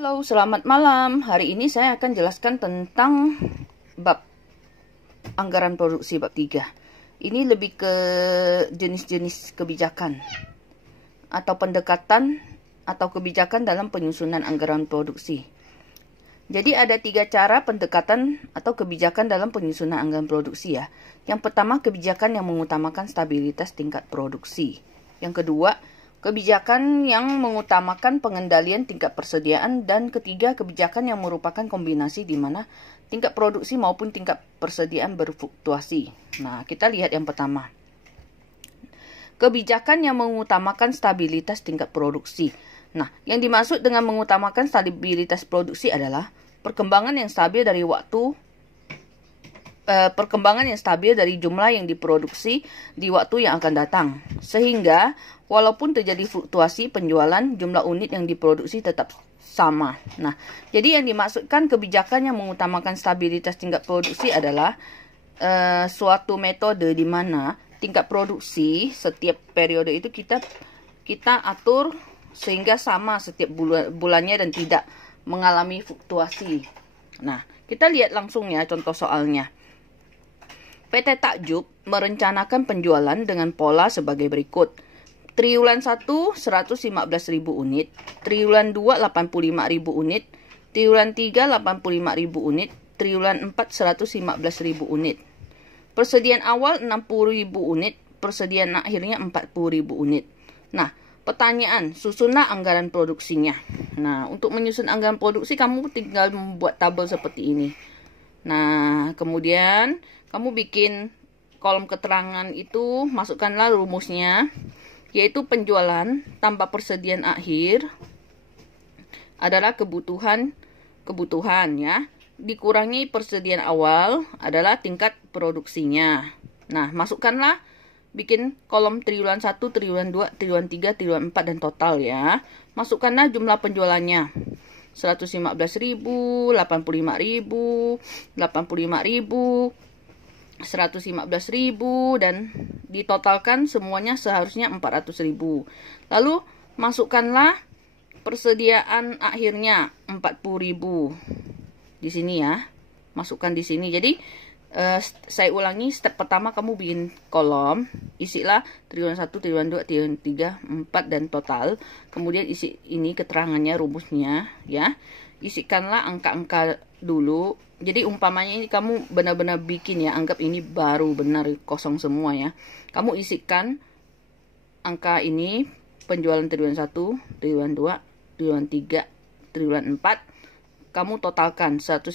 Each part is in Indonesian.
Halo, selamat malam. Hari ini saya akan jelaskan tentang bab anggaran produksi bab 3. Ini lebih ke jenis-jenis kebijakan atau pendekatan atau kebijakan dalam penyusunan anggaran produksi. Jadi ada 3 cara pendekatan atau kebijakan dalam penyusunan anggaran produksi ya. Yang pertama, kebijakan yang mengutamakan stabilitas tingkat produksi. Yang kedua, kebijakan yang mengutamakan pengendalian tingkat persediaan, dan ketiga, kebijakan yang merupakan kombinasi di mana tingkat produksi maupun tingkat persediaan berfluktuasi. Nah, kita lihat yang pertama. Kebijakan yang mengutamakan stabilitas tingkat produksi. Nah, yang dimaksud dengan mengutamakan stabilitas produksi adalah perkembangan yang stabil dari jumlah yang diproduksi di waktu yang akan datang. Sehingga walaupun terjadi fluktuasi penjualan, jumlah unit yang diproduksi tetap sama. Nah, jadi yang dimaksudkan kebijakan yang mengutamakan stabilitas tingkat produksi adalah suatu metode di mana tingkat produksi setiap periode itu kita atur sehingga sama setiap bulannya dan tidak mengalami fluktuasi. Nah, kita lihat langsung ya contoh soalnya. PT Takjub merencanakan penjualan dengan pola sebagai berikut. Triwulan 1 115.000 unit, triwulan 2 85.000 unit, triwulan 3 85.000 unit, triwulan 4 115.000 unit. Persediaan awal 60.000 unit, persediaan akhirnya 40.000 unit. Nah, pertanyaan, susunlah anggaran produksinya. Nah, untuk menyusun anggaran produksi kamu tinggal membuat tabel seperti ini. Nah, kemudian kamu bikin kolom keterangan itu, masukkanlah rumusnya, yaitu penjualan tambah persediaan akhir adalah kebutuhan ya, dikurangi persediaan awal adalah tingkat produksinya. Nah, masukkanlah, bikin kolom triwulan 1, triwulan 2, triwulan 3, triwulan 4 dan total ya. Masukkanlah jumlah penjualannya. 115.000, 85.000, 85.000, 115.000 dan ditotalkan semuanya seharusnya 400.000. Lalu masukkanlah persediaan akhirnya 40.000 di sini ya. Masukkan di sini. Jadi saya ulangi, step pertama kamu bikin kolom, isilah triwulan 1, triwulan 2, triwulan 3, 4 dan total. Kemudian isi ini keterangannya, rumusnya ya. Isikanlah angka-angka dulu. Jadi umpamanya ini kamu benar-benar bikin ya, anggap ini baru benar kosong semua ya. Kamu isikan angka ini, penjualan triwulan 1, triwulan 2, triwulan 3, triwulan 4. Kamu totalkan 115.000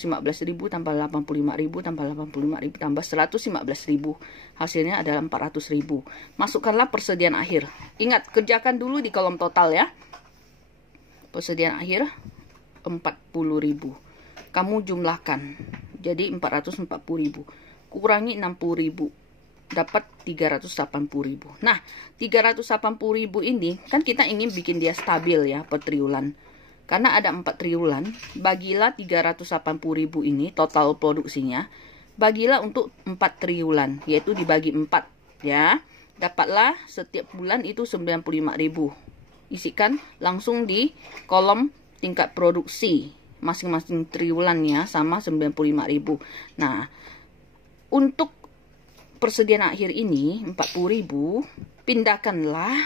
tambah 85.000 tambah 85.000 tambah 115.000. Hasilnya adalah 400.000. Masukkanlah persediaan akhir. Ingat, kerjakan dulu di kolom total ya. Persediaan akhir 40.000. Kamu jumlahkan. Jadi 440.000. Kurangi 60.000. Dapat 380.000. Nah, 380.000 ini kan kita ingin bikin dia stabil ya per triwulan. Karena ada 4 triwulan, bagilah 380.000 ini total produksinya, bagilah untuk 4 triwulan, yaitu dibagi 4 ya. Dapatlah setiap bulan itu 95.000. Isikan langsung di kolom tingkat produksi masing-masing triwulannya sama 95.000. Nah, untuk persediaan akhir ini 40.000, pindahkanlah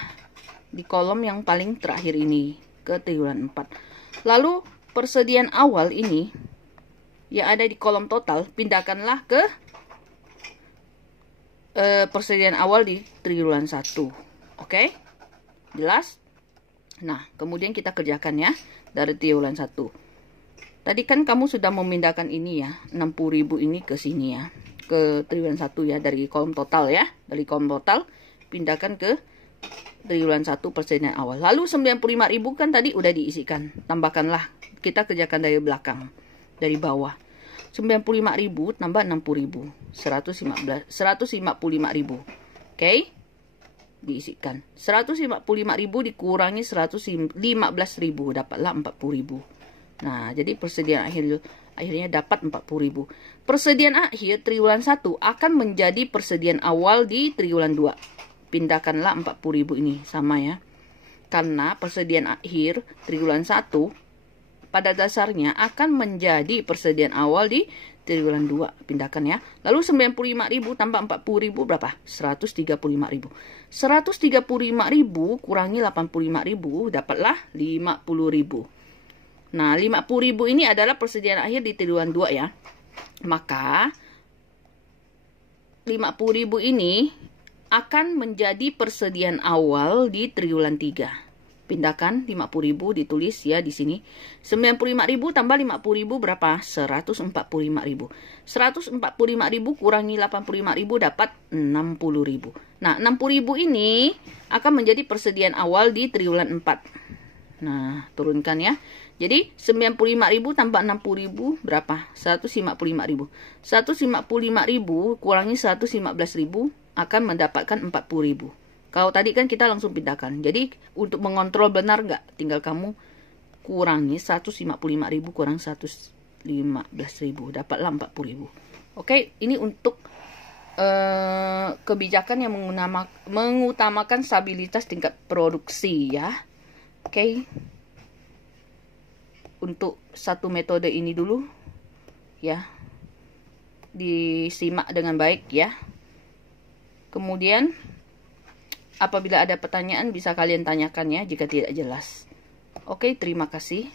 di kolom yang paling terakhir ini ke triwulan 4. Lalu persediaan awal ini yang ada di kolom total, pindahkanlah ke persediaan awal di triwulan 1. Oke? Jelas? Nah, kemudian kita kerjakan ya dari triwulan 1. Tadi kan kamu sudah memindahkan ini ya, 60.000 ini ke sini ya, ke triwulan 1 ya, dari kolom total ya. Dari kolom total pindahkan ke triwulan 1 persediaan awal. Lalu 95.000 kan tadi udah diisikan. Tambahkanlah. Kita kerjakan dari belakang. Dari bawah. 95.000 tambah 60.000. 155.000. Oke? Diisikan. 155.000 dikurangi 115.000. Dapatlah 40.000. Nah, jadi persediaan akhirnya dapat 40.000. Persediaan akhir triwulan 1 akan menjadi persediaan awal di triwulan 2. Pindahkanlah 40.000 ini sama ya. Karena persediaan akhir triwulan 1 pada dasarnya akan menjadi persediaan awal di triwulan 2. Pindahkan ya. Lalu 95.000 tambah 40.000 berapa? 135.000. 135.000 kurangi 85.000 dapatlah 50.000. Nah, 50.000 ini adalah persediaan akhir di triwulan 2 ya. Maka 50.000 ini akan menjadi persediaan awal di triwulan 3. Pindahkan 50.000 ditulis ya di sini. 95.000 tambah 50.000 berapa? 145.000. 145.000 kurangi 85.000 dapat 60.000. Nah, 60.000 ini akan menjadi persediaan awal di triwulan 4. Nah, turunkan ya. Jadi 95.000 tambah 60.000 berapa? 155.000. 155.000 kurangi 115.000 akan mendapatkan 40.000. Kalau tadi kan kita langsung pindahkan. Jadi untuk mengontrol benar nggak, tinggal kamu kurangi 155.000 kurang 115.000, dapatlah 40.000. Oke, ini untuk kebijakan yang mengutamakan stabilitas tingkat produksi ya. Oke. Untuk satu metode ini dulu ya. Disimak dengan baik ya. Kemudian apabila ada pertanyaan bisa kalian tanyakan ya jika tidak jelas. Oke, terima kasih.